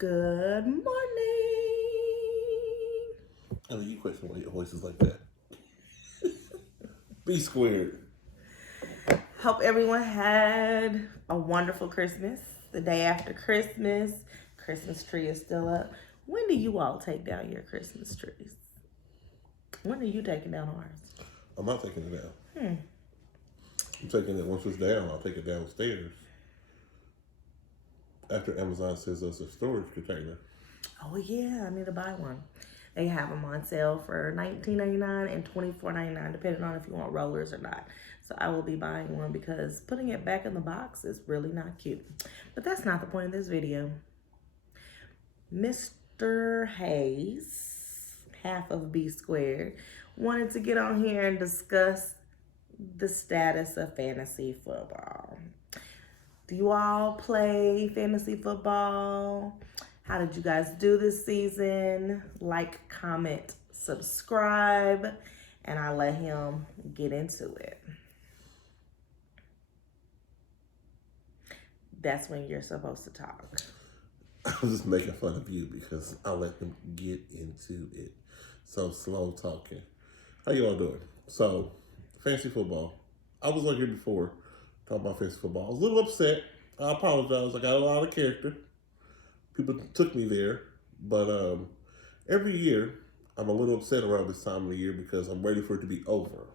Good morning. I mean, you question why your voice is like that. B squared. Hope everyone had a wonderful Christmas. The day after Christmas, Christmas tree is still up. When do you all take down your Christmas trees? When are you taking down ours? I'm not taking it down. I'm taking it once it's down. I'll take it downstairs after Amazon sends us a storage container. Oh yeah, I need to buy one. They have them on sale for $19.99 and $24.99, depending on if you want rollers or not. So I will be buying one because putting it back in the box is really not cute. But that's not the point of this video. Mr. Hayes, half of B squared, wanted to get on here and discuss the status of fantasy football. Do you all play fantasy football? How did you guys do this season? Like, comment, subscribe, and I'll let him get into it. That's when you're supposed to talk. I'm just making fun of you because I let him get into it. So slow talking. How you all doing? So, fantasy football. I was on here before talking about fantasy football. I was a little upset. I apologize. I got a lot of character. People took me there. But every year, I'm a little upset around this time of the year because I'm ready for it to be over.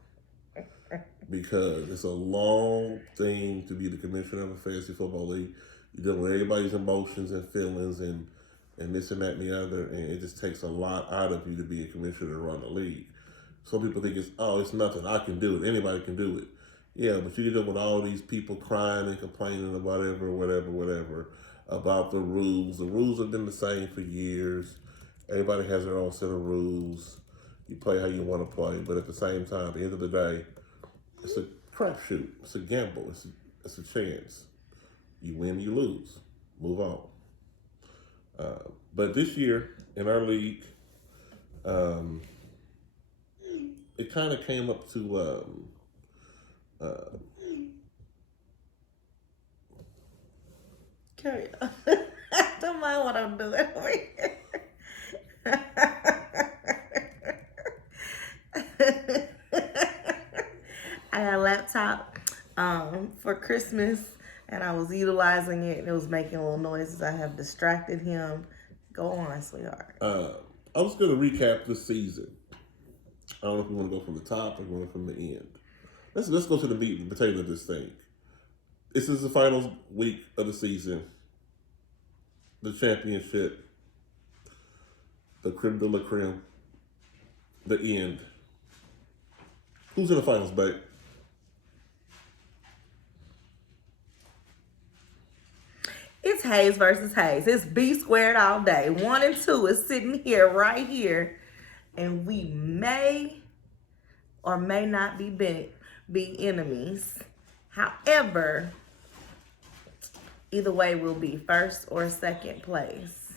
Because it's a long thing to be the commissioner of a fantasy football league. You deal with everybody's emotions and feelings and this and that and the other, and it just takes a lot out of you to be a commissioner and run the league. Some people think it's nothing. I can do it. Anybody can do it. Yeah, but you deal with all these people crying and complaining or whatever, about the rules. The rules have been the same for years. Everybody has their own set of rules. You play how you want to play, but at the same time, at the end of the day, it's a crapshoot. It's a gamble. It's a chance. You win, you lose. Move on. But this year in our league, it kind of came up to Carry on. I don't mind what I'm doing over here. I got a laptop for Christmas, and I was utilizing it, and it was making little noises. I have distracted him. Go on, sweetheart. I was going to recap this season. I don't know if we want to go from the top or going from the end. Let's go to the meat and potato of this thing. This is the final week of the season. The championship. The creme de la creme. The end. Who's in the finals, babe? It's Hayes versus Hayes. It's B squared all day. 1 and 2 is sitting here, right here. And we may or may not be enemies. However, either way will be first or second place.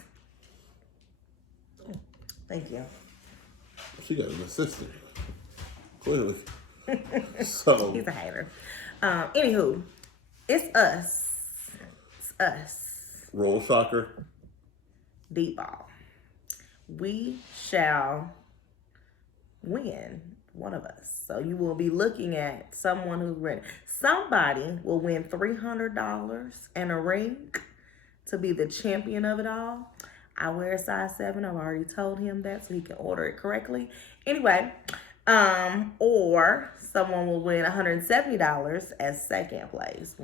Thank you. She got an assistant. Clearly. So He's a hater. Anywho, it's us. It's us. roll shocker. Deep ball. We shall win, one of us. So you will be looking at someone who's ready. Somebody will win $300 and a ring to be the champion of it all. I wear a size 7. I've already told him that so he can order it correctly. Anyway, or someone will win $170 as second place.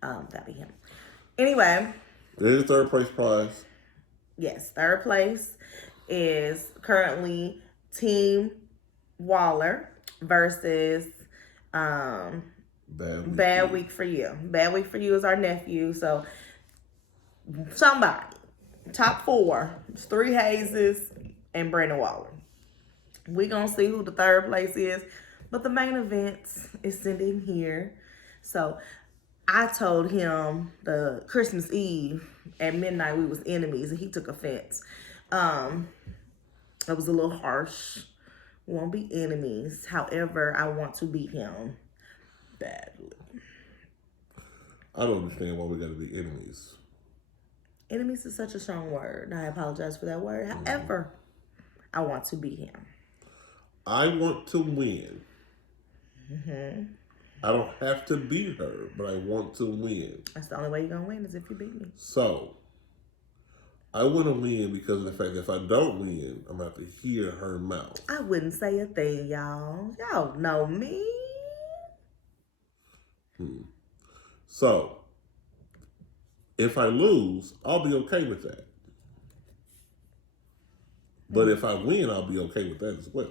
That'd be him. Anyway. There's a third place prize. Yes, third place is currently Team Waller versus Bad Week for You. Bad Week for You is our nephew. So somebody, top 4, it's 3 Hayeses and Brandon Waller. We're going to see who the third place is. But the main event is sitting here. So I told him the Christmas Eve at midnight we was enemies, and he took offense. It was a little harsh. We won't be enemies. However, I want to beat him badly. I don't understand why we got to be enemies. Enemies is such a strong word. I apologize for that word. However, I want to beat him. I want to win. I don't have to beat her, but I want to win. That's the only way you're going to win is if you beat me. So, I want to win because of the fact that if I don't win, I'm going to have to hear her mouth. I wouldn't say a thing, y'all. Y'all know me. So, if I lose, I'll be okay with that. But if I win, I'll be okay with that as well.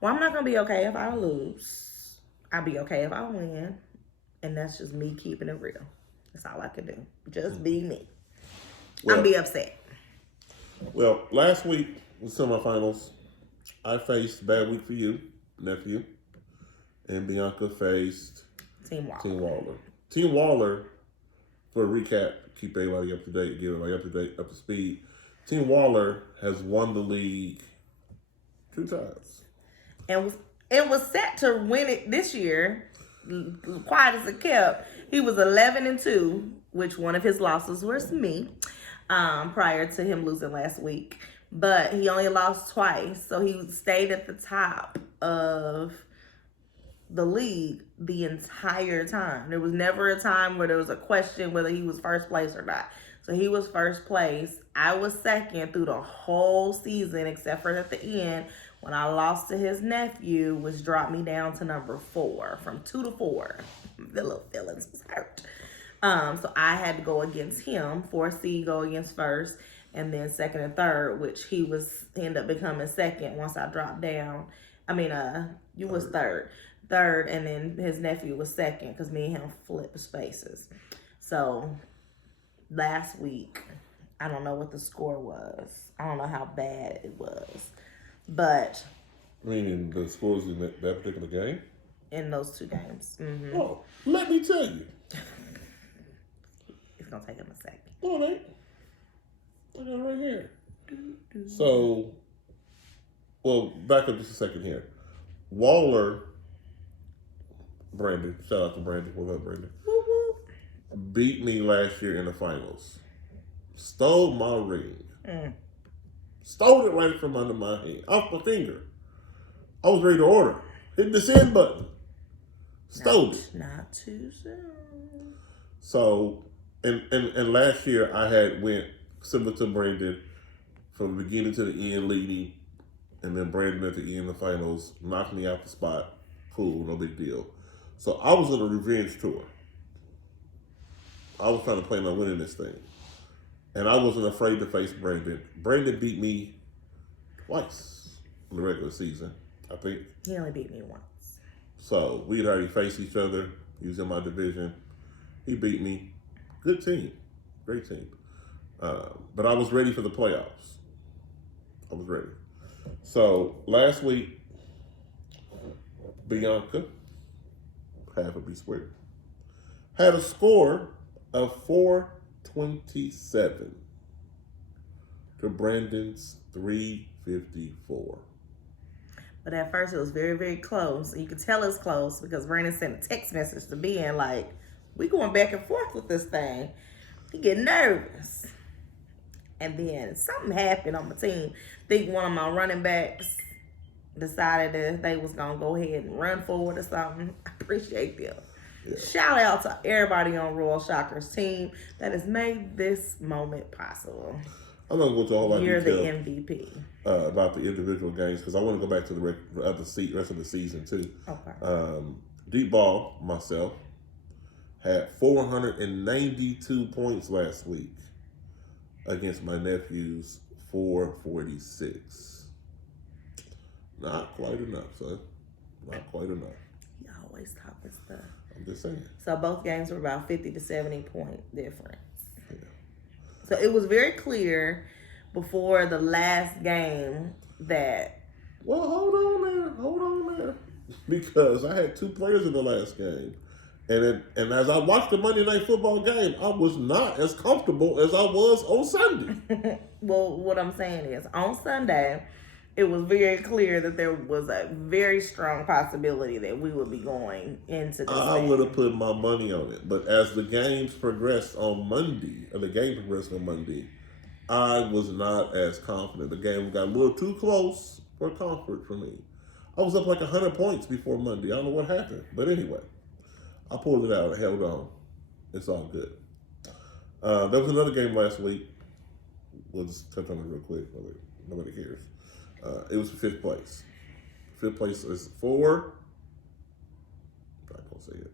Well, I'm not going to be okay if I lose. I'll be okay if I win. And that's just me keeping it real. That's all I can do. Just be me. Well, I'll be upset. Well, last week in semifinals, I faced Bad Week for You, nephew, and Bianca faced Team Waller. Team Waller, for a recap, keep everybody up to date, give everybody up to date, up to speed. Team Waller has won the league 2 times. And was set to win it this year. Quiet as it kept. He was 11-2, which one of his losses was me, prior to him losing last week. But he only lost twice, so he stayed at the top of the league the entire time. There was never a time where there was a question whether he was first place or not. So he was first place. I was second through the whole season, except for at the end when I lost to his nephew, which dropped me down to number 4, from 2 to 4. The little feelings was hurt. So I had to go against him. 4C go against first, and then second and third, which he ended up becoming second once I dropped down. I mean, you was third, and then his nephew was second because me and him flipped spaces. So last week, I don't know what the score was. I don't know how bad it was, but Meaning the scores in that particular game? In those 2 games. Mm-hmm. Oh, let me tell you. It's going to take him a second. No, it ain't. I got it right here. So, well, back up just a second here. Waller, Brandon, shout out to Brandon. What up, Brandon? Woo woo. Beat me last year in the finals. Stole my ring. Stole it right from under my hand, off my finger. I was ready to order. Hit the send button. Stole it. Not too soon. So, and last year I had went similar to Brandon from the beginning to the end leading, and then Brandon at the end of the finals knocked me out the spot. Cool, no big deal. So I was on a revenge tour. I was trying to plan on winning this thing. And I wasn't afraid to face Brandon. Brandon beat me twice in the regular season, I think. He only beat me once. So we had already faced each other. He was in my division. He beat me. Good team. Great team. But I was ready for the playoffs. I was ready. So last week, Bianca, half of BSquared, had a score of 427 to Brandon's 354. But at first it was very, very close. You could tell it's close because Brandon sent a text message to Ben like, we going back and forth with this thing. He get nervous. And then something happened on my team. I think one of my running backs decided that they was going to go ahead and run forward or something. I appreciate them. Yeah. Shout out to everybody on Royal Shockers team that has made this moment possible. I'm going to go to all that You're detail. the MVP. About the individual games because I want to go back to the rest of the season too. Okay. Deep ball, myself, had 492 points last week against my nephew's 446. Not quite enough, son. Not quite enough. You always talking stuff. I'm just saying. So both games were about 50 to 70 point difference. Yeah. So it was very clear before the last game that... Well, hold on there. Because I had 2 players in the last game. And as I watched the Monday Night Football game, I was not as comfortable as I was on Sunday. Well, what I'm saying is, on Sunday, it was very clear that there was a very strong possibility that we would be going into this I game. would have put my money on it, but as the games progressed on Monday, I was not as confident. The game got a little too close for comfort for me. I was up like 100 points before Monday. I don't know what happened, but anyway, I pulled it out. I held on. It's all good. There was another game last week. We'll just touch on it real quick. Nobody cares. It was for fifth place. Fifth place is for. I'm not gonna say it.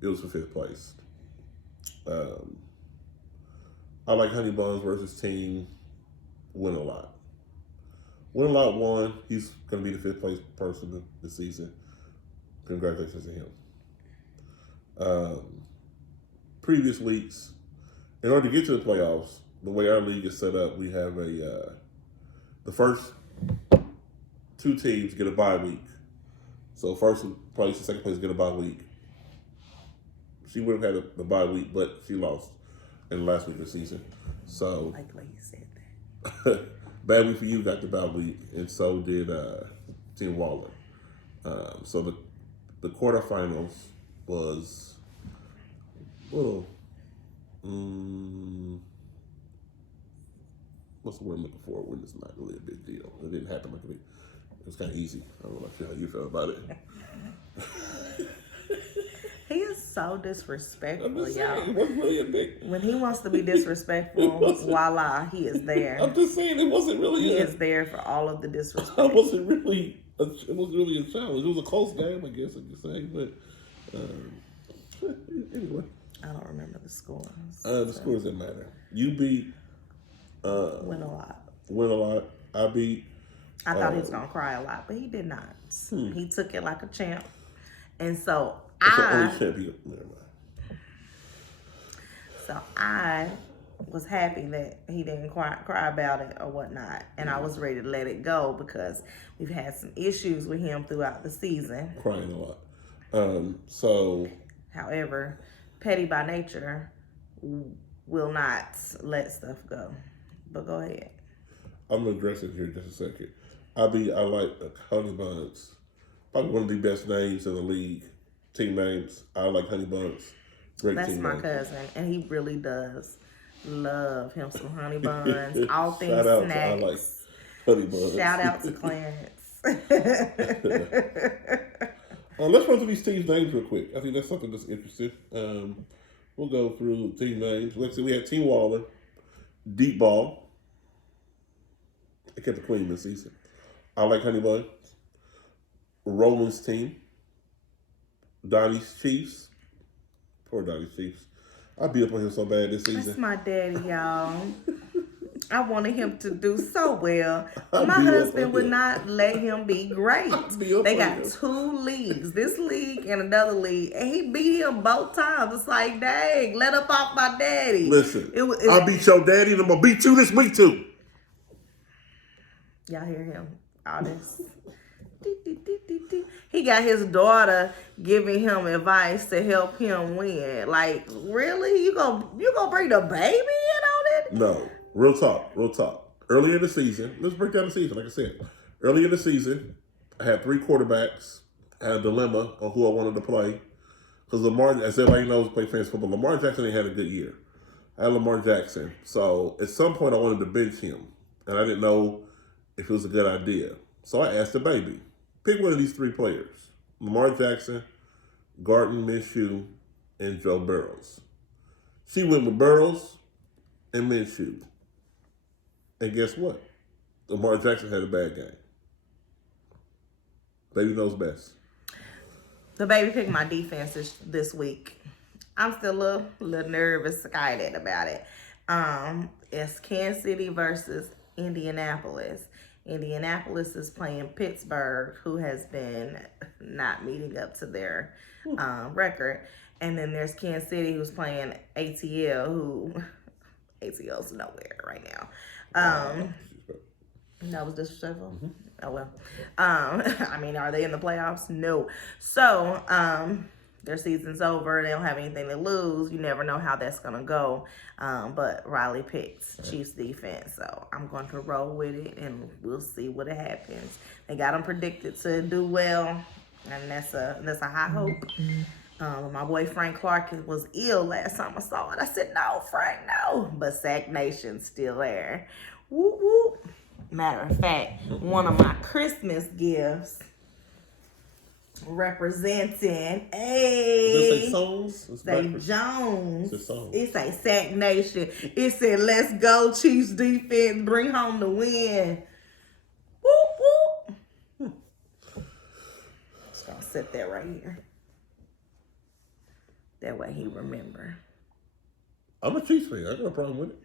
It was for fifth place. I like Honey Buns versus Team Win a Lot. Win a Lot won. He's going to be the fifth place person this season. Congratulations to him. Previous weeks, in order to get to the playoffs, the way our league is set up, we have the first two teams get a bye week. So first place and second place get a bye week. She would have had the bye week, but she lost in the last week of the season. So Like the way you said that. bad week for you, got the bye week, and so did Team Waller. So the quarterfinals was a little. What's the word I'm looking for? When it's not really a big deal. It didn't happen like it was kind of easy. I don't know how you feel about it. He is so disrespectful, I'm just y'all. saying, it wasn't really a big. When he wants to be disrespectful, voila, he is there. I'm just saying it wasn't really. He is there for all of the disrespect. It wasn't really a challenge. It was a close game, I guess I could say. But anyway, I don't remember the scores. the scores didn't matter. You beat. Win a lot. Win a lot. I beat. I thought he was gonna cry a lot, but he did not. He took it like a champ, and so That's the only champion. Never mind. So I was happy that he didn't cry about it or whatnot, and I was ready to let it go because we've had some issues with him throughout the season. Crying a lot. So. However, petty by nature will not let stuff go. But go ahead. I'm gonna address it here in just a second. I like Honey Buns. Probably one of the best names in the league. Team names. I like Honey Buns. Great That's team my name. cousin, and he really does love him some Honey Buns. All things Shout out snacks. to I like Honey Buns. Shout out to Clarence. Let's run through these teams' names real quick. I think that's something that's interesting. We'll go through team names. Let's see. We had Team Waller, Deep Ball. They kept the queen this season. I like Honey Buns. Roland's team. Donnie's Chiefs. Poor Donnie's Chiefs. I beat up on him so bad this season. That's my daddy, y'all. I wanted him to do so well. I My beat up husband on would him. not let him be great. beat up They on got him. 2 leagues, this league and another league, and he beat him both times. It's like, dang, let up off my daddy. Listen, I beat your daddy and I'm going to beat you this week too. Y'all hear him? All this. He got his daughter giving him advice to help him win. Like, really? You gonna bring the baby in on it? No, real talk. Earlier in the season, let's break down the season. Like I said, earlier in the season, I had 3 quarterbacks. I had a dilemma on who I wanted to play. Because Lamar, as everybody knows, play fantasy football. Lamar Jackson ain't had a good year. I had Lamar Jackson. So at some point, I wanted to bench him. And I didn't know if it was a good idea. So I asked the baby, pick one of these 3 players. Lamar Jackson, Gardner Minshew, and Joe Burrows. She went with Burrows and Minshew. And guess what? Lamar Jackson had a bad game. Baby knows best. The baby picked my defense this week. I'm still a little nervous, excited about it. It's Kansas City versus Indianapolis. Indianapolis is playing Pittsburgh, who has been not meeting up to their record. And then there's Kansas City, who's playing ATL, who ATL's nowhere right now. That was disrespectful. Oh well. I mean, are they in the playoffs? No. So their season's over. They don't have anything to lose. You never know how that's going to go. But Riley picked Chiefs defense. So I'm going to roll with it, and we'll see what happens. They got them predicted to do well, and that's a high hope. My boy Frank Clark was ill last time I saw it. I said, no, Frank, no. But Sack Nation's still there. Whoop, whoop. Matter of fact, one of my Christmas gifts representing Does it say songs? Say Jones. It's a song. It say Sack Nation. It said, let's go Chiefs defense, bring home the win. Whoop, whoop. Just gonna sit there right here. That way he remember. I'm a Chiefs fan. I got a problem with it.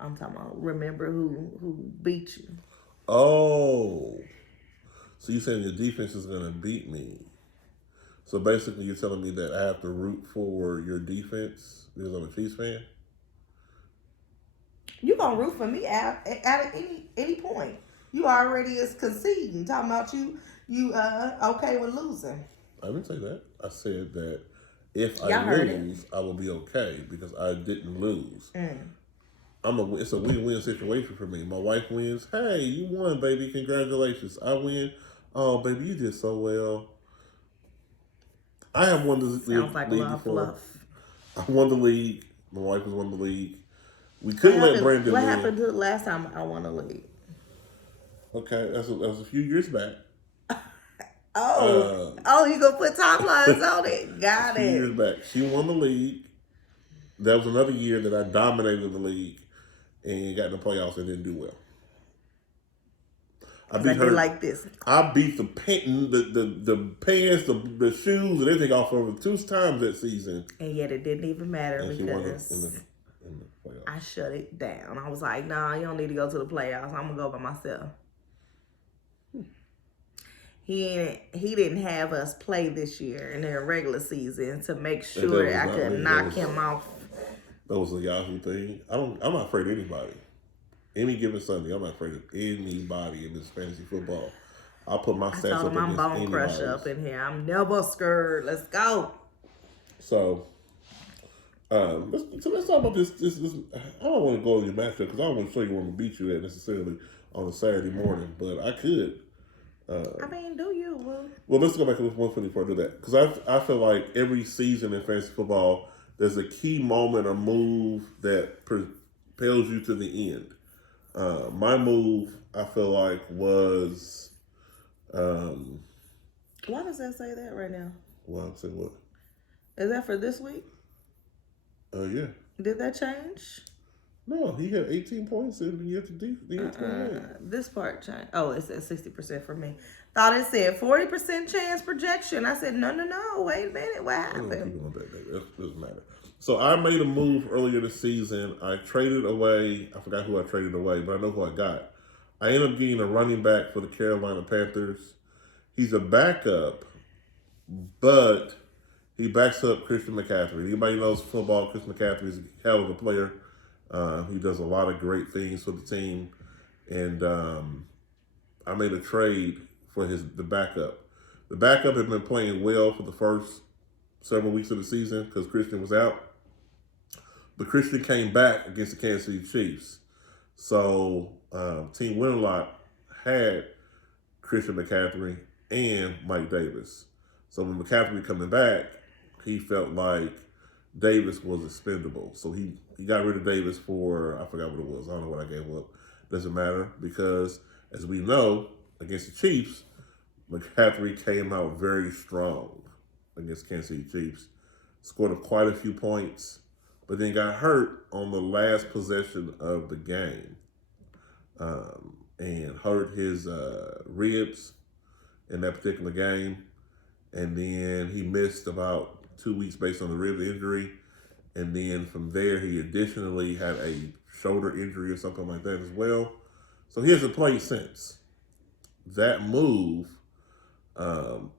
I'm talking about remember who beat you. Oh. So you're saying your defense is going to beat me. So basically you're telling me that I have to root for your defense because I'm a Chiefs fan? You gonna root for me at any point. You already is conceding. Talking about you okay with losing. I didn't say that. I said that if I Y'all lose, I will be okay because I didn't lose. It's a win-win situation for me. My wife wins. Hey, you won, baby. Congratulations. I win. Oh, baby, you did so well. I have won the Sounds like league love before. fluff. I won the league. My wife has won the league. We couldn't let Brandon What win. happened to the last time I won a league? Okay, that was a few years back. Oh, you gonna put timelines on it? Got A few it. years back. She won the league. That was another year that I dominated the league and got in the playoffs and didn't do well. I beat her like this. I beat the pants, the shoes, and everything off of her 2 times that season. And yet it didn't even matter And she won because in the playoffs. I shut it down. I was like, nah, you don't need to go to the playoffs. I'm gonna go by myself. He didn't have us play this year in the regular season to make sure I could knock him off. That was a Yahoo thing. I'm not afraid of anybody. Any given Sunday, I'm not afraid of anybody in this fantasy football. I'll put my stats up against I'm bone crusher up in here. I'm never scared. Let's go. So, let's talk about this. I don't want to go over your matchup because I don't want to show you where I'm going to beat you at necessarily on a Saturday morning, but I could. I mean, do you? Well, let's go back to this one thing before I do that. Because I feel like every season in fantasy football, there's a key moment or move that propels you to the end. My move, I feel like, was... Why does that say that right now? Well, I'm saying what? Is that for this week? Yeah. Did that change? No, he had 18 points in the year to the year 28. This part changed. Oh, it said 60% for me. Thought it said 40% chance projection. I said, no. Wait a minute. What happened? That doesn't matter. So I made a move earlier this season. I traded away. I forgot who I traded away, but I know who I got. I ended up getting a running back for the Carolina Panthers. He's a backup, but he backs up Christian McCaffrey. Anybody knows football, Christian McCaffrey is a hell of a player. He does a lot of great things for the team. And I made a trade for the backup. The backup had been playing well for the first several weeks of the season because Christian was out. But Christian came back against the Kansas City Chiefs. So Team Winalot had Christian McCaffrey and Mike Davis. So when McCaffrey coming back, he felt like Davis was expendable. So he got rid of Davis for, I forgot what it was. I don't know what I gave up. Doesn't matter because, as we know, against the Chiefs, McCaffrey came out very strong against Kansas City Chiefs. Scored quite a few points, but then got hurt on the last possession of the game and hurt his ribs in that particular game. And then he missed about 2 weeks based on the rib injury. And then from there, he additionally had a shoulder injury or something like that as well. So he hasn't played since. That move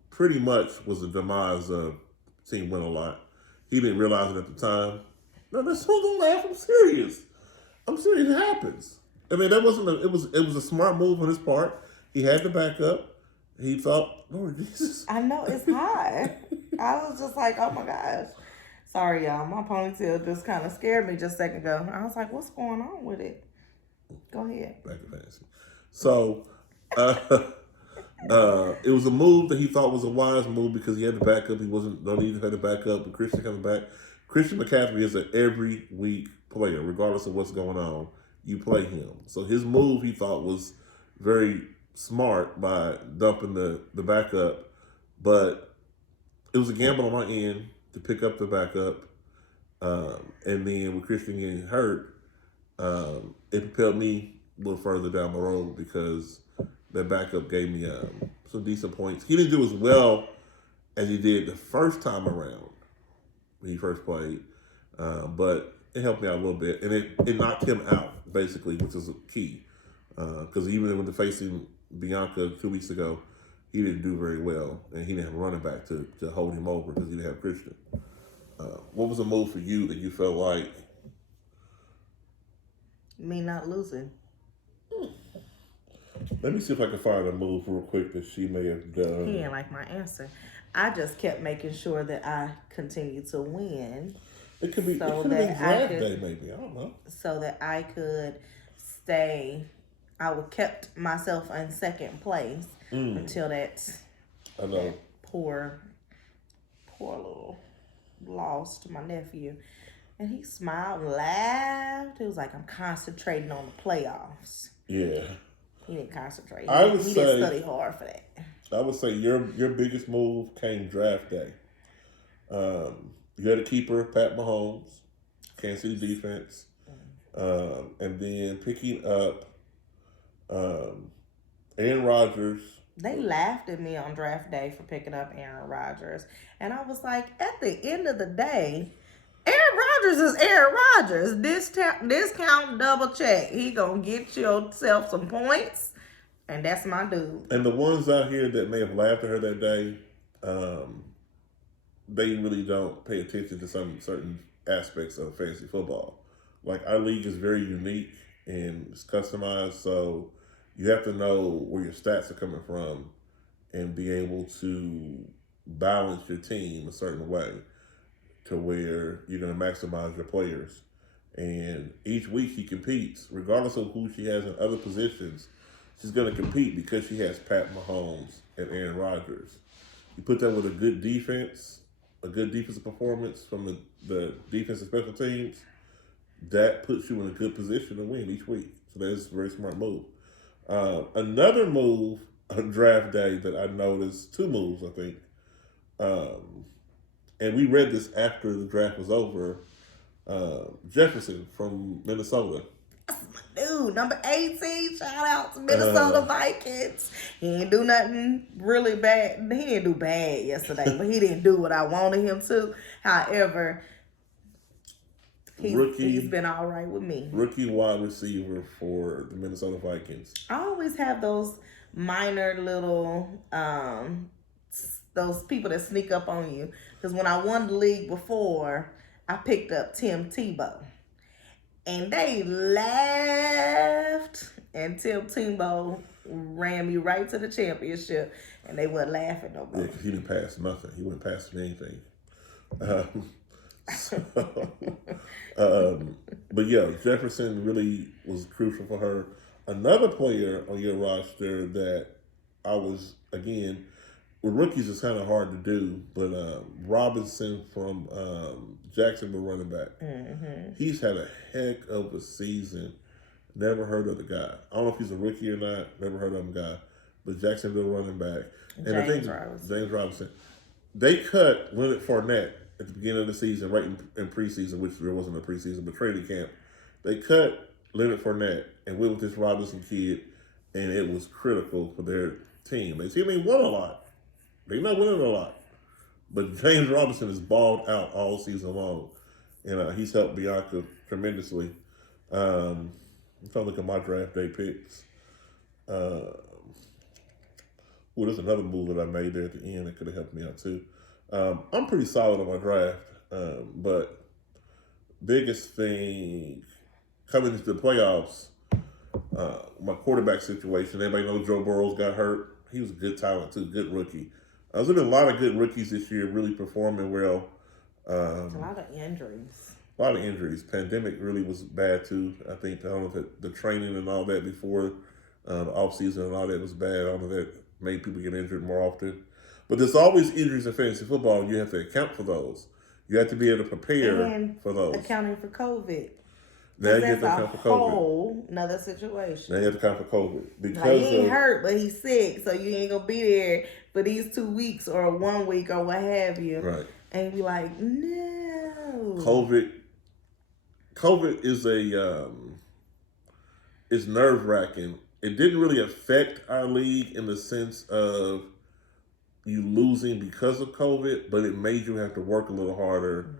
pretty much was the demise of Team Winalot. He didn't realize it at the time. No, that's so don't laugh. I'm serious. It happens. I mean, it was a smart move on his part. He had the backup. He thought, Lord Jesus. I know, it's hard. I was just like, oh my gosh. Sorry, y'all. My ponytail just kind of scared me just a second ago. I was like, what's going on with it? Go ahead. Back to fantasy. So, uh, it was a move that he thought was a wise move because he had the backup. He wasn't no need to have the backup. But Christian coming back. Christian McCaffrey is an every week player, regardless of what's going on. You play him. So his move he thought was very smart by dumping the backup, but it was a gamble on my end to pick up the backup. And then with Christian getting hurt, it propelled me a little further down the road because that backup gave me some decent points. He didn't do as well as he did the first time around when he first played, but it helped me out a little bit, and it knocked him out basically, which is key. Because even when facing Bianca 2 weeks ago, he didn't do very well, and he didn't have a running back to hold him over because he didn't have Christian. What was a move for you that you felt like? Me not losing. Let me see if I can find a move real quick that she may have done. He didn't like my answer. I just kept making sure that I continued to win. It could be, So it could have been that draft day, maybe. I don't know. So that I could stay. I would kept myself in second place until that. I know. That poor little lost my nephew. And he smiled and laughed. He was like, I'm concentrating on the playoffs. Yeah. He didn't concentrate. He didn't study hard for that. I would say your biggest move came draft day. You had a keeper, Pat Mahomes, Kansas City defense, and then picking up Aaron Rodgers. They laughed at me on draft day for picking up Aaron Rodgers. And I was like, at the end of the day, Aaron Rodgers is Aaron Rodgers. Discount double check. He gonna get yourself some points. And that's my dude. And the ones out here that may have laughed at her that day, they really don't pay attention to some certain aspects of fantasy football. Like, our league is very unique and it's customized, so you have to know where your stats are coming from and be able to balance your team a certain way to where you're going to maximize your players. And each week she competes, regardless of who she has in other positions. She's going to compete because she has Pat Mahomes and Aaron Rodgers. You put that with a good defense, a good defensive performance from the defense and special teams, that puts you in a good position to win each week. So that's a very smart move. Another move on draft day that I noticed, two moves, I think, and we read this after the draft was over, Jefferson from Minnesota. Dude, number 18, shout out to Minnesota Vikings. He didn't do nothing really bad. He didn't do bad yesterday, but he didn't do what I wanted him to. However, he's been all right with me. Rookie wide receiver for the Minnesota Vikings. I always have those minor little, those people that sneak up on you. Because when I won the league before, I picked up Tim Tebow. And they laughed, and Tim Tebow ran me right to the championship, and they weren't laughing no more. Yeah, because he didn't pass nothing. He wouldn't pass anything. But yeah, Jefferson really was crucial for her. Another player on your roster that I was, again, with rookies it's kind of hard to do, but Robinson from Jacksonville running back. Mm-hmm. He's had a heck of a season. Never heard of the guy. I don't know if he's a rookie or not. Never heard of the guy. But Jacksonville running back. And James Robinson. They cut Leonard Fournette at the beginning of the season, right in preseason, which there wasn't a preseason, but training camp. They cut Leonard Fournette and went with this Robinson kid, and it was critical for their team. They won a lot. They're not winning a lot. But James Robinson has balled out all season long. And he's helped Bianca tremendously. I'm trying to look at my draft day picks. There's another move that I made there at the end that could have helped me out too. I'm pretty solid on my draft. But biggest thing coming into the playoffs, my quarterback situation. Everybody knows Joe Burrows got hurt. He was a good talent too, good rookie. There's been a lot of good rookies this year, really performing well. A lot of injuries. A lot of injuries. Pandemic really was bad too. I think I don't know if the training and all that before the off season and all that was bad. I don't know if that made people get injured more often. But there's always injuries in fantasy football, and you have to account for those. You have to be able to prepare for those. Accounting for COVID. Now you That's have to account for COVID. whole another situation. Now you have to account for COVID because like, he ain't hurt, but he's sick, so you ain't gonna be there for these 2 weeks or 1 week or what have you. Right. And be like, no. COVID is it's nerve wracking. It didn't really affect our league in the sense of you losing because of COVID, but it made you have to work a little harder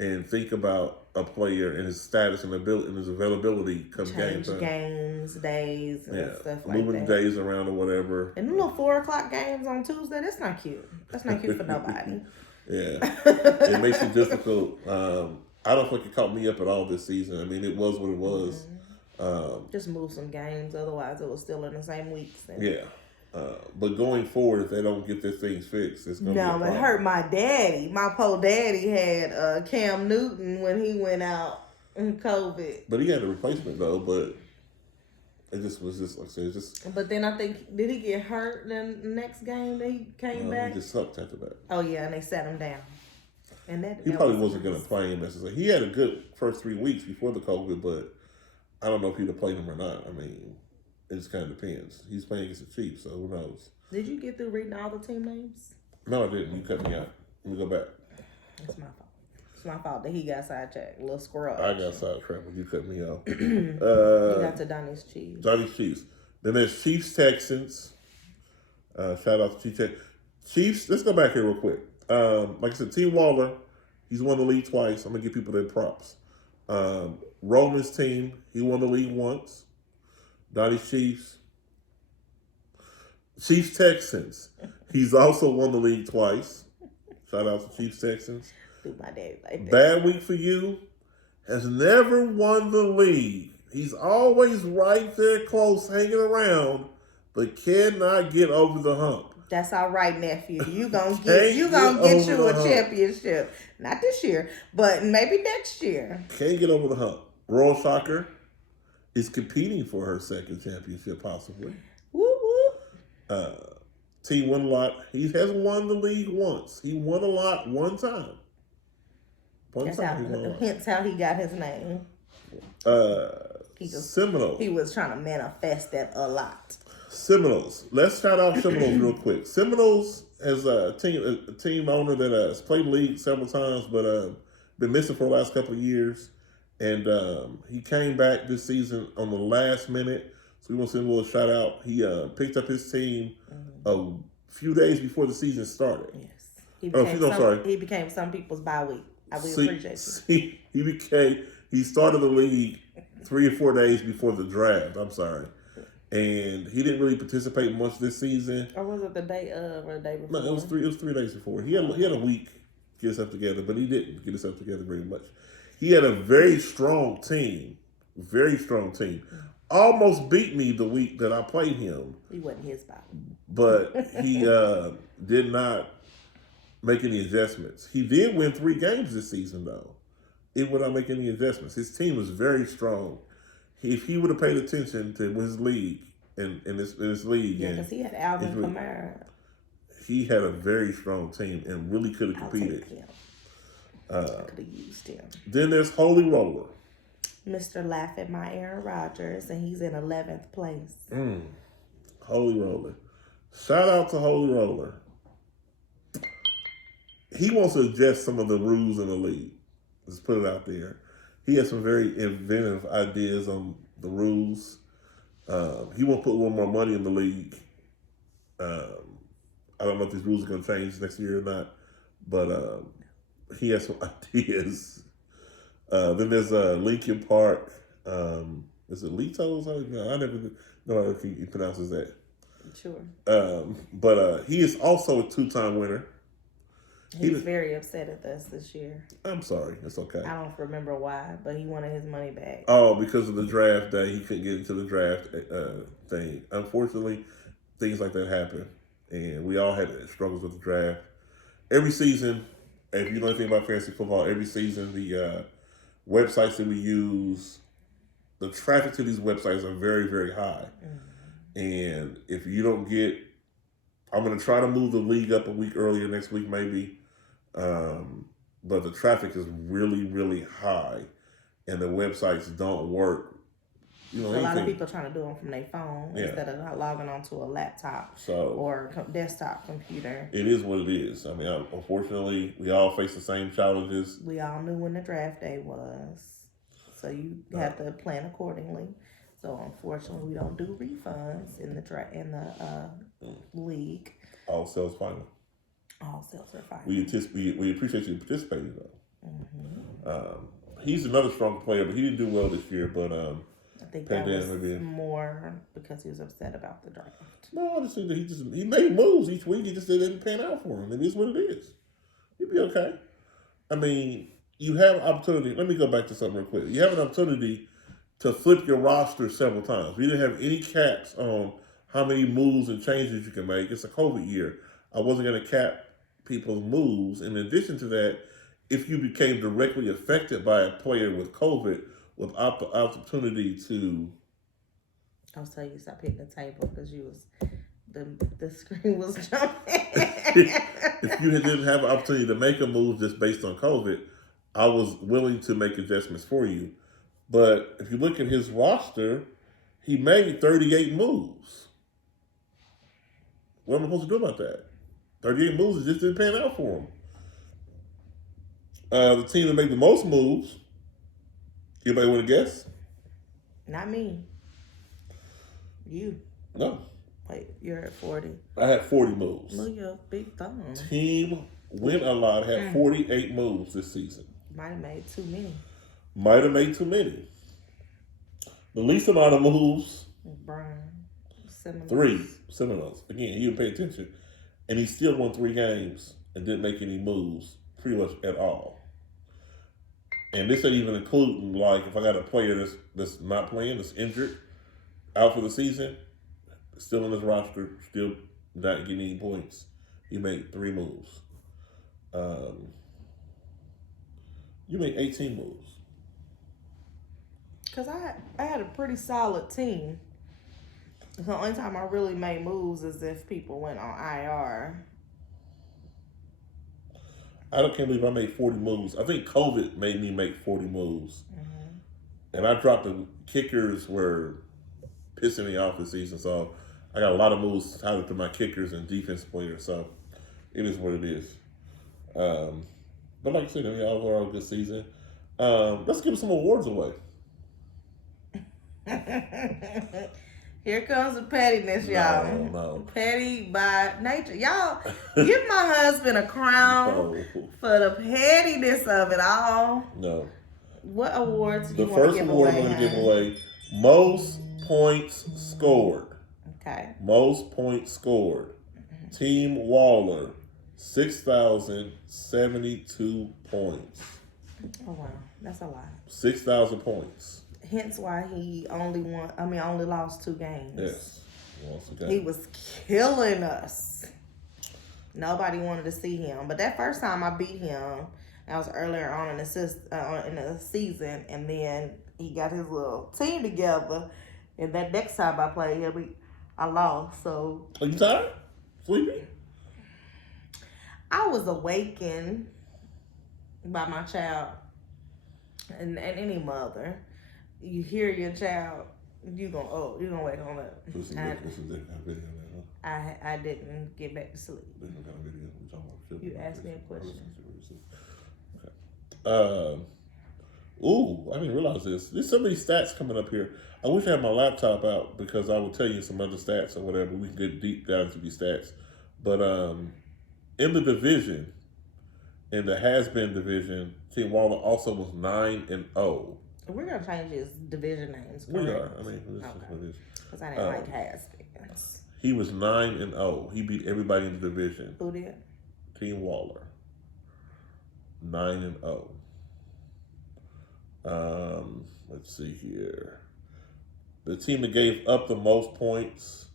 and think about a player and his status and ability and his availability come game time. Games, days, and stuff like moving that. days around or whatever. And the little 4:00 games on Tuesday, that's not cute. That's not cute for nobody. Yeah. It makes it difficult. I don't think it caught me up at all this season. I mean, it was what it was. Just move some games. Otherwise, it was still in the same weeks. Yeah. But going forward, if they don't get their things fixed, it's going to be a problem. It hurt my daddy. My poor daddy had Cam Newton when he went out in COVID. But he had a replacement, though, but it just was just, like I said, just... But then I think, did he get hurt the next game that he came back? He just sucked after that. Oh, yeah, and they sat him down. And he probably wasn't going to play him. He had a good first 3 weeks before the COVID, but I don't know if he'd have played him or not. I mean... It just kind of depends. He's playing against the Chiefs, so who knows? Did you get through reading all the team names? No, I didn't. You cut me out. Let me go back. It's my fault. It's my fault that he got sidetracked. Little squirrel. I got sidetracked when you cut me off. You got to Donnie's Chiefs. Donnie's Chiefs. Then there's Chiefs Texans. Shout out to Chiefs. Let's go back here real quick. Like I said, Team Waller, he's won the league twice. I'm going to give people their props. Roman's team, he won the league once. Donnie's Chiefs. Chiefs Texans. He's also won the league twice. Shout out to Chiefs Texans. Do my daddy like that. Bad week for you. Has never won the league. He's always right there close, hanging around, but cannot get over the hump. That's all right, nephew. You gonna get you a championship. Not this year, but maybe next year. Can't get over the hump. Royal Shocker is competing for her second championship, possibly. Whoop, whoop. Team won a lot. He has won the league once. He won a lot one time. Hence how he got his name. Seminoles. He was trying to manifest that a lot. Seminoles. Let's shout out Seminoles real quick. Seminoles has a team owner that has played the league several times, but been missing for the last couple of years. And he came back this season on the last minute. So we want to send a little shout out. He picked up his team a few days before the season started. Yes. He became some people's bye week. I really appreciate you. He started the league 3 or 4 days before the draft. I'm sorry. And he didn't really participate much this season. Or was it the day of or the day before? No, it was 3 days before. He had a week to get himself together, but he didn't get himself together very much. He had a very strong team. Very strong team. Almost beat me the week that I played him. He wasn't his fault. But he did not make any adjustments. He did win 3 games this season, though. He would not make any adjustments. His team was very strong. If he would have paid attention to his league, in this league. Yeah, because he had Alvin Kamara. He had a very strong team and really could have competed. I could have used him. Then there's Holy Roller. Mr. Laugh at My Aaron Rodgers, and he's in 11th place. Holy Roller. Shout out to Holy Roller. He wants to adjust some of the rules in the league. Let's put it out there. He has some very inventive ideas on the rules. He wants to put a little more money in the league. I don't know if these rules are going to change next year or not, but he has some ideas. Then there's Lincoln Park. Is it Litos? I never know how he pronounces that. Sure. But he is also a 2-time winner. He's very upset at us this year. I'm sorry. It's okay. I don't remember why, but he wanted his money back. Oh, because of the draft day. He couldn't get into the draft thing. Unfortunately, things like that happen. and we all had struggles with the draft. Every season, if you know anything about fantasy football, every season the websites that we use, the traffic to these websites are very, very high. And if you don't get, I'm going to try to move the league up a week earlier next week, maybe. But the traffic is really, really high, and the websites don't work. You know, So a lot of people trying to do them from their phone instead of logging onto a laptop or desktop computer. It is what it is. I mean, unfortunately, we all face the same challenges. We all knew when the draft day was, so you have to plan accordingly. So unfortunately, we don't do refunds in the league. All sales final. All sales are fine. We appreciate you participating though. He's another strong player, but he didn't do well this year. But I think that was more because he was upset about the draft. No, I just think that he made moves each week. He just didn't pan out for him. It is what it is. He'll be okay. I mean, you have opportunity. Let me go back to something real quick. You have an opportunity to flip your roster several times. We didn't have any caps on how many moves and changes you can make. It's a COVID year. I wasn't going to cap people's moves. In addition to that, if you became directly affected by a player with COVID, with opportunity to... I'll tell you, stop hitting the table because you was the screen was jumping. If you didn't have an opportunity to make a move just based on COVID, I was willing to make adjustments for you. But if you look at his roster, he made 38 moves. What am I supposed to do about that? 38 moves just didn't pan out for him. The team that made the most moves, anybody want to guess? Not me. You. No. Wait, you're at 40. I had 40 moves. Look, your big thumb. Team Win A Lot had 48 moves this season. Might have made too many. The least amount of moves, Brian Seminoles. 3 Seminoles. Again, you didn't pay attention. And he still won 3 games and didn't make any moves pretty much at all. And this ain't even including, like, if I got a player that's not playing, that's injured, out for the season, still in his roster, still not getting any points. He made 3 moves. You made 18 moves. Because I had a pretty solid team. The only time I really made moves is if people went on IR. I can't believe I made 40 moves. I think COVID made me make 40 moves. And I dropped the kickers were pissing me off this season. So I got a lot of moves tied to my kickers and defense players. So it is what it is. But like I said, I mean, overall good season. Let's give some awards away. Here comes the pettiness, y'all. No. Petty by nature. Y'all, give my husband a crown for the pettiness of it all. No. What awards do you the want to first give award away? I'm going to give away, most points scored. Okay. Most points scored. Team Waller, 6,072 points. Oh, wow. That's a lot. 6,000 points. Hence why he only lost 2 games. Yes. He was killing us. Nobody wanted to see him. But that first time I beat him, that was earlier on in the season. And then he got his little team together. And that next time I played him, I lost. So. Are you tired? Sleepy? I was awakened by my child. And any mother. You hear your child, you're gonna wake on up. I didn't get back to sleep. You asked me a question. Okay. I didn't realize this. There's so many stats coming up here. I wish I had my laptop out because I would tell you some other stats or whatever. We can get deep down into these stats. But in the division, in the has-been division, Team Waller also was 9-0. We're going to change his division names, correct? We are. I mean, this is what it is. Because I didn't like has-beens. He was 9-0. He beat everybody in the division. Who did? Team Waller. 9-0. Let's see here. The team that gave up the most points,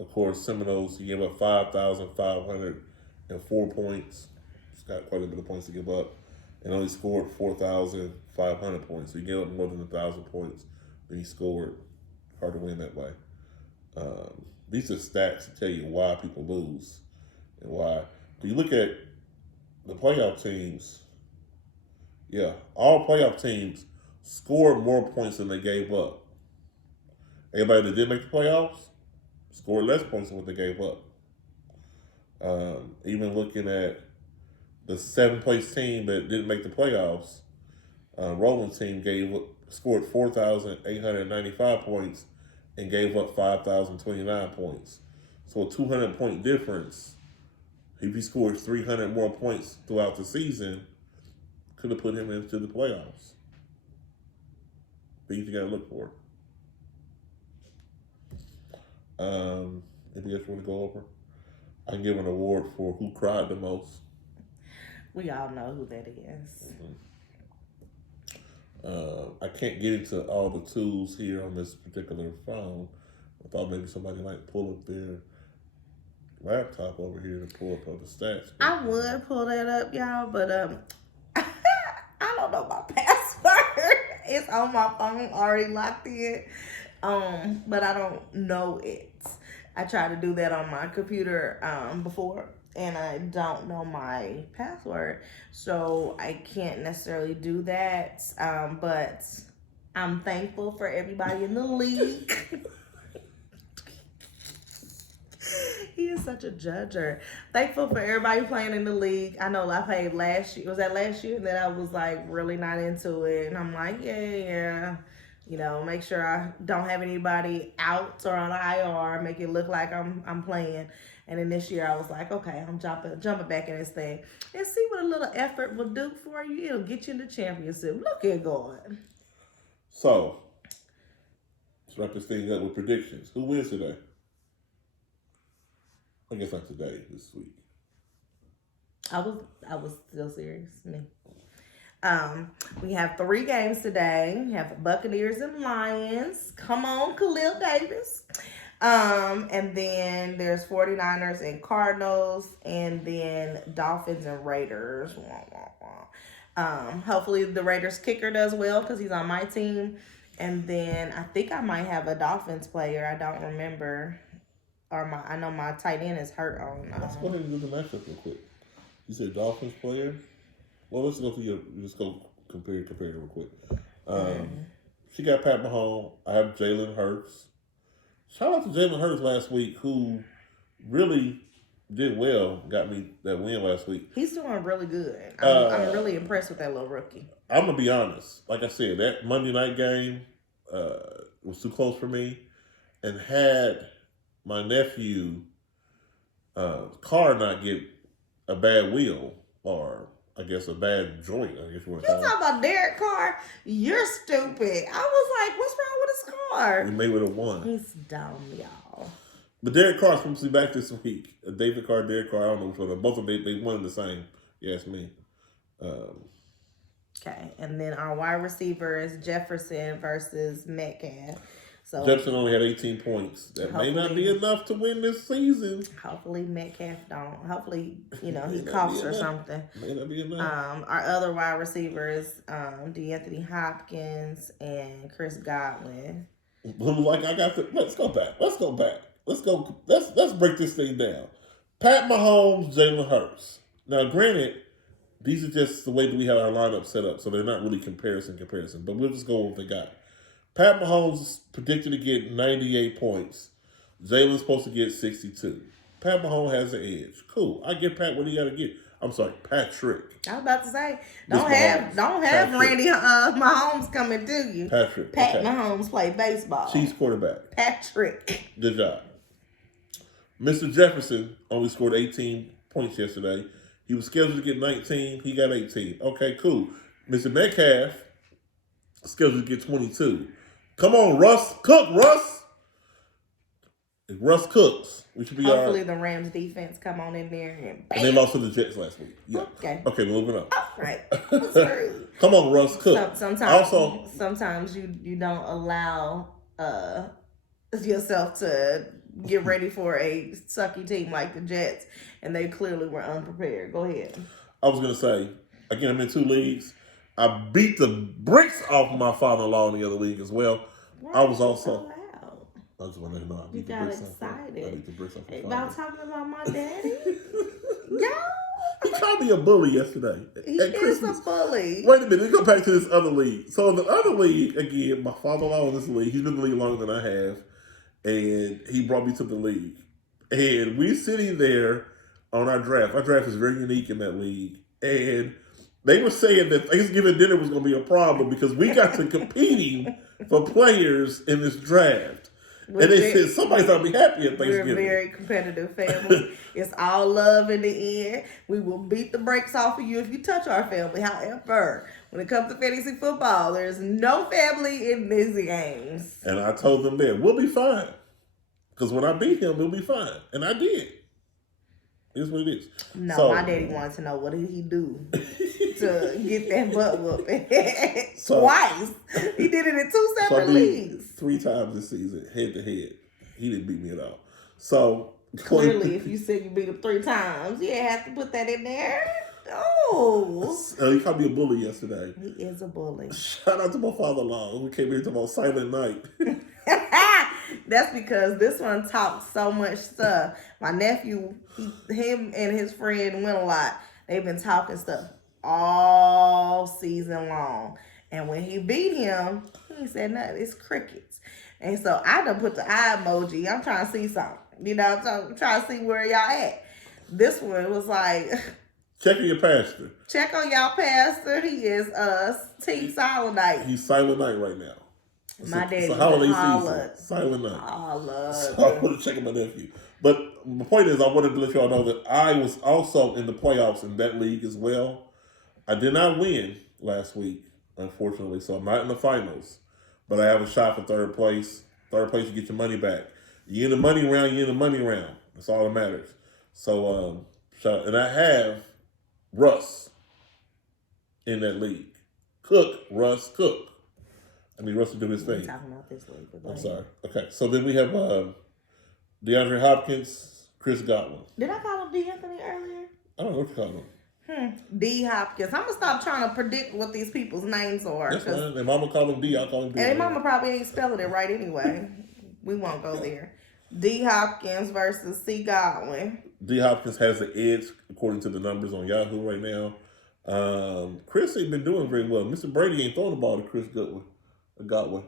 Of course, Seminoles, he gave up 5,504 points. He's got quite a bit of points to give up. And only scored 4,500 points. So he gave up more than 1,000 points than he scored. Hard to win that way. These are stats to tell you why people lose and why. When you look at the playoff teams, yeah, all playoff teams scored more points than they gave up. Anybody that did make the playoffs scored less points than what they gave up. Even looking at the seventh place team that didn't make the playoffs, Roland's team scored 4,895 points and gave up 5,029 points. So a 200 point difference. If he scored 300 more points throughout the season, could have put him into the playoffs. Things you got to look for. Anything else you want to go over? I can give an award for who cried the most. We all know who that is. I can't get into all the tools here on this particular phone. I thought maybe somebody might pull up their laptop over here to pull up all the stats. I would pull that up, y'all, but I don't know my password. It's on my phone, already locked in. But I don't know it. I tried to do that on my computer before, and I don't know my password, so I can't necessarily do that. But I'm thankful for everybody in the league. He is such a judger. Thankful for everybody playing in the league. I know I played last year. Was that last year that I was like really not into it? And I'm like, yeah. You know, make sure I don't have anybody out or on IR, make it look like I'm playing. And then this year I was like, okay, I'm jumping back in this thing. And see what a little effort will do for you. It'll get you in the championship. Look at God. So, let's wrap this thing up with predictions. Who wins today? I guess not today, this week. I was still serious. Me. We have 3 games today. We have Buccaneers and Lions. Come on, Khalil Davis. And then there's 49ers and Cardinals, and then Dolphins and Raiders. Hopefully the Raiders kicker does well because he's on my team. And then I think I might have a Dolphins player. I don't remember. I know my tight end is hurt on. Let's go ahead and do the matchup real quick. You said Dolphins player. Well, let's go through let's go compare real quick. She got Pat Mahomes. I have Jalen Hurts. Shout out to Jalen Hurts last week, who really did well. Got me that win last week. He's doing really good. I'm really impressed with that little rookie. I'm gonna be honest. Like I said, that Monday night game was too close for me, and had my nephew car not get a bad wheel, or I guess a bad joint, I guess you want to call it. You talking about Derek Carr? You're stupid. I was like, what's wrong with his car? We may would have won. He's dumb, y'all. But Derek Carr's supposed to be back this week. David Carr, Derek Carr, I don't know which one. Both of them, they won the same. You ask me. Okay, and then our wide receiver is Jefferson versus Metcalf. So Jefferson only had 18 points. That may not be enough to win this season. Hopefully Metcalf don't. Hopefully, he coughs or something. May not be enough. Our other wide receivers, DeAnthony Hopkins and Chris Godwin. Like I got to. Let's go back. Let's break this thing down. Pat Mahomes, Jalen Hurts. Now, granted, these are just the way that we have our lineup set up, so they're not really comparison. But we'll just go with what they got. Pat Mahomes is predicted to get 98 points. Jalen's supposed to get 62. Pat Mahomes has the edge. Cool. I get Pat what he got to get. I'm sorry, Patrick. I was about to say, don't have Randy Mahomes coming to you. Pat okay. Mahomes play baseball. Chiefs quarterback. Patrick. Good job. Mr. Jefferson only scored 18 points yesterday. He was scheduled to get 19. He got 18. Okay, cool. Mr. Metcalf scheduled to get 22. Come on, Russ. Cook, Russ. If Russ cooks, we should be all right. Hopefully the Rams defense come on in there and bam. And they lost to the Jets last week. Yeah. Okay, moving on. All right. What's rude? Come on, Russ. Cook. Sometimes you don't allow yourself to get ready for a sucky team like the Jets, and they clearly were unprepared. Go ahead. I was gonna say again. I'm in 2 leagues. I beat the bricks off my father-in-law in the other league as well. Why I was are you also. so loud? I just want to know. I You beat the got bricks off. excited. I beat the bricks off my About father. talking about my daddy? Yo! He called me a bully yesterday He at is Christmas. a bully. Wait a minute, let's go back to this other league. So in the other league, again, my father-in-law in this league, he's been in the league longer than I have, and he brought me to the league. And we're sitting there on our draft. Our draft is very unique in that league. And they were saying that Thanksgiving dinner was going to be a problem because we got to competing for players in this draft. And they said somebody's not be happy at Thanksgiving. We're a very competitive family. It's all love in the end. We will beat the brakes off of you if you touch our family. However, when it comes to fantasy football, there's no family in these games. And I told them then, we'll be fine. Because when I beat him, we'll be fine. And I did. It's what it is. No, so, my daddy wanted to know what did he do to get that butt whooping. So, twice. He did it in 2 separate leagues. 3 times this season, head to head. He didn't beat me at all. So clearly, if you said you beat him 3 times, you have to put that in there. Oh, he called me a bully yesterday. He is a bully. Shout out to my father-in-law who came here to my silent night. That's because this one talks so much stuff. My nephew, him and his friend went a lot. They've been talking stuff all season long. And when he beat him, he said nothing. It's crickets. And so I done put the eye emoji. I'm trying to see something. You know, I'm trying to see where y'all at. This one was like... Check on your pastor. Check on y'all pastor. He is Team Silent Night. He's Silent Night right now. My daddy so holiday hollered. season. Silent Night. Hollered. So I want to check on my nephew. But the point is, I wanted to let y'all know that I was also in the playoffs in that league as well. I did not win last week, unfortunately, so I'm not in the finals. But I have a shot for 3rd place. 3rd place, you get your money back. You in the money round, you in the money round. That's all that matters. So, and I have Russ in that league. Russ Cook. I mean, Russ will do his thing. Talking about this league. I'm sorry. Okay, so then we have DeAndre Hopkins, Chris Godwin. Did I call him D. Anthony earlier? I don't know what you call him. D. Hopkins. I'm gonna stop trying to predict what these people's names are. That's fine. And Mama call him D. I'll call him D. And Mama probably ain't spelling it right anyway. We won't go there. D. Hopkins versus C. Godwin. D. Hopkins has the edge according to the numbers on Yahoo right now. Chris ain't been doing very well. Mr. Brady ain't throwing the ball to Chris Godwin.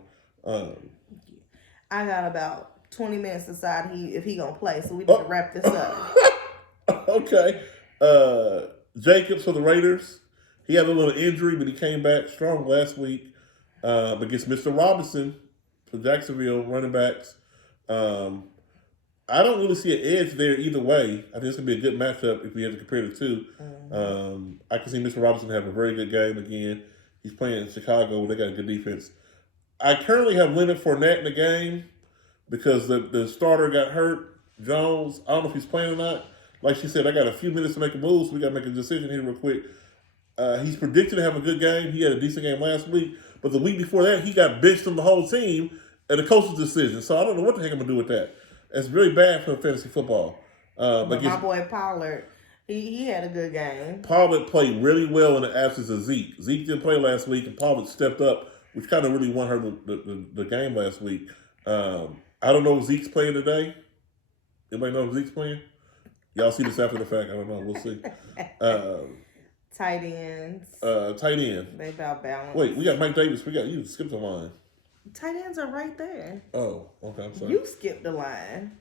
I got about 20 minutes to decide if he gonna play, so we need to wrap this up. Okay. Jacobs for the Raiders. He had a little injury, but he came back strong last week against Mr. Robinson for Jacksonville running backs. I don't really see an edge there either way. I think it's going to be a good matchup if we have to compare the two. I can see Mr. Robinson have a very good game again. He's playing in Chicago. They got a good defense. I currently have Leonard Fournette in the game because the starter got hurt, Jones. I don't know if he's playing or not. Like she said, I got a few minutes to make a move, so we got to make a decision here real quick. He's predicted to have a good game. He had a decent game last week, but the week before that, he got benched from the whole team at a coach's decision. So I don't know what the heck I'm going to do with that. It's really bad for fantasy football. But my boy Pollard, he had a good game. Pollard played really well in the absence of Zeke. Zeke didn't play last week, and Pollard stepped up, which kind of really won her the game last week. I don't know if Zeke's playing today. Anybody know if Zeke's playing? Y'all see this after the fact. I don't know. We'll see. Tight ends. Tight end. They about balanced. Wait, we got Mike Davis. You skipped the line. Tight ends are right there. Oh, okay. I'm sorry. You skipped the line.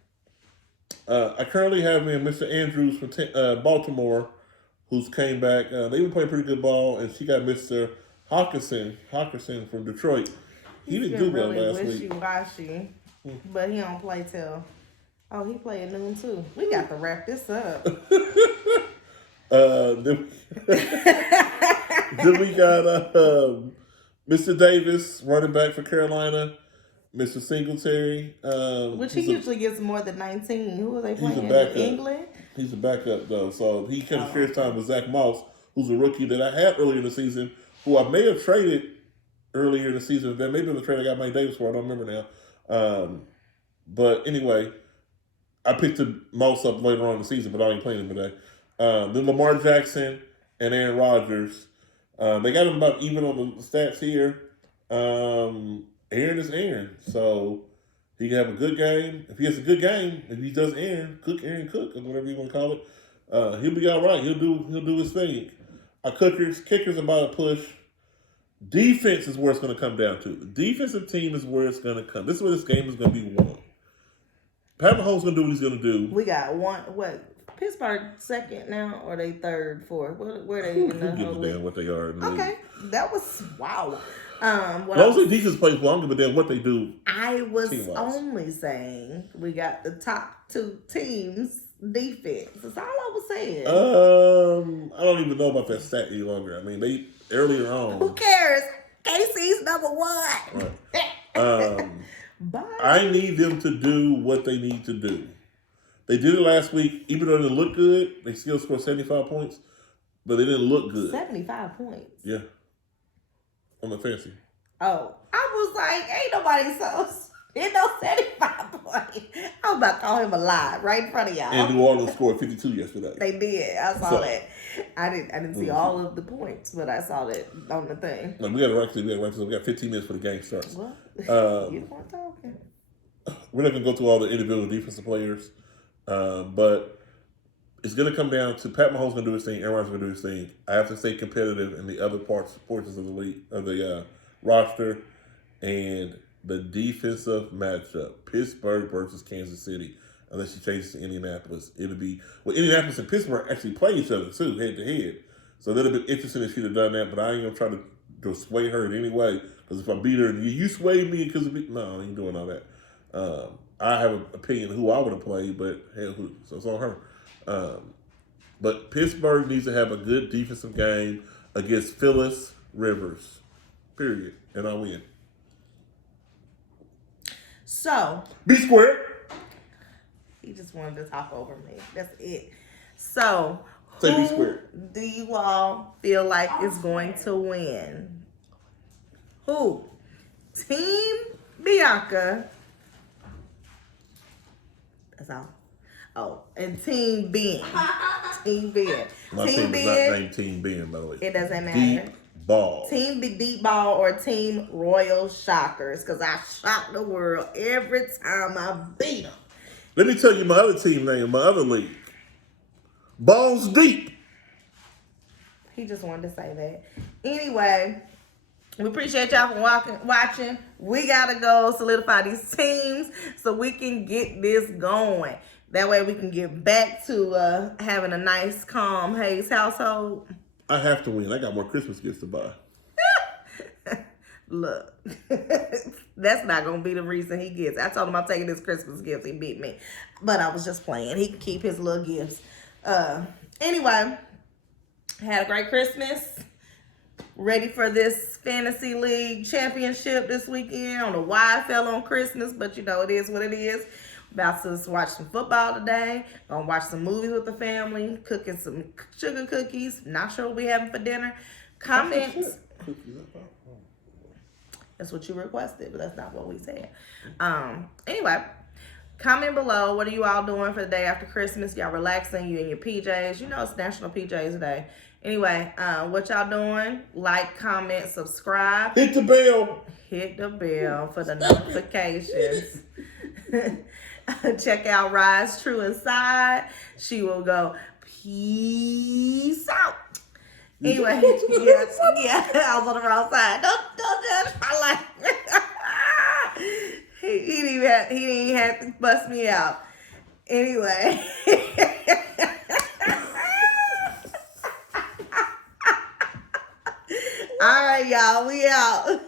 I currently have in Mr. Andrews from Baltimore, who's came back. They've been playing pretty good ball, and she got Mr. Hawkinson from Detroit. He didn't do well last week. Wishy-washy, but he don't play till. Oh, he played at noon too. We got to wrap this up. Then we got Mr. Davis, running back for Carolina. Mr. Singletary. Which he usually gets more than 19. Who are they playing? He's a backup. England? He's a backup, though. So he kind of shares time with Zach Moss, who's a rookie that I had earlier in the season, who I may have traded earlier in the season. That may have been the trade I got Mike Davis for. I don't remember now. But anyway, I picked the most up later on in the season, but I ain't playing him today. Then Lamar Jackson and Aaron Rodgers. They got him about even on the stats here. Aaron is Aaron, so he can have a good game. If he has a good game, if he does Aaron Cook, or whatever you want to call it, he'll be all right. He'll do his thing. Our kickers about to push. Defense is where it's going to come down to. The defensive team is where it's going to come. This is where this game is going to be won. Pat Mahomes going to do what he's going to do. We got one. What? Pittsburgh second now, or they third, fourth? Where they in the Who gives a damn what they are? In the okay, league. that was wow. Those are defense plays. Well, I don't give a damn what they do. I was team-wise. only saying we got the top two teams defense. That's all I was saying. I don't even know about that stat any longer. I mean, they earlier on. Who cares? KC's number one. Right. But I need them to do what they need to do. They did it last week. Even though it didn't look good, they still scored 75 points, but they didn't look good. 75 points. Yeah. On the fancy. Oh, I was like, ain't nobody so. Ain't no 75 points. I was about to call him a lie right in front of y'all. And New Orleans scored 52 yesterday. They did. I saw that. I didn't see all of the points, but I saw that on the thing. We got to rank. We got 15 minutes for the game starts. Well, you weren't talking. We're not going to go through all the individual defensive players, but it's going to come down to Pat Mahomes going to do his thing. Aaron Rodgers going to do his thing. I have to stay competitive in the other portions of the league, of the roster, and the defensive matchup: Pittsburgh versus Kansas City. Unless you change it to Indianapolis, it'll be Indianapolis and Pittsburgh actually play each other too, head to head. So that'll be interesting if she'd have done that. But I ain't gonna try to sway her in any way, because if I beat her, you swayed me because of it. No, I ain't doing all that. I have an opinion of who I would have played, but hell, so it's on her. But Pittsburgh needs to have a good defensive game against Phyllis Rivers. Period. And I win. So BSquared. he just wanted to talk over me. That's it. So Say who BSquared. do you all feel like is going to win? Who? Team Bianca. That's all. Oh, and Team Ben. Team Ben. My Team team is not Ben. named Team Ben, by the way. It doesn't matter. Deep ball. Team Deep Ball or Team Royal Shockers, because I shock the world every time I beat them. Let me tell you my other team name, my other league. Balls Deep. He just wanted to say that. Anyway, we appreciate y'all for watching. We got to go solidify these teams so we can get this going. That way we can get back to having a nice, calm Hayes household. I have to win. I got more Christmas gifts to buy. Look, that's not going to be the reason he gets. I told him I'm taking his Christmas gifts. He beat me. But I was just playing. He can keep his little gifts. Anyway, had a great Christmas. Ready for this fantasy league championship this weekend. I don't know why I fell on Christmas, but you know, it is what it is. About to watch some football today. Gonna watch some movies with the family. Cooking some sugar cookies. Not sure what we having for dinner. Comments. That's what you requested, but that's not what we said. Anyway, comment below. What are you all doing for the day after Christmas? Y'all relaxing? You in your PJs? You know it's National PJs Day. Anyway, what y'all doing? Like, comment, subscribe. Hit the bell. Hit the bell for the notifications. Check out Rise True Inside. She will go, peace out. Anyway, yeah, I was on the wrong side. Don't judge my life. he didn't even have to bust me out. Anyway. All right, y'all, we out.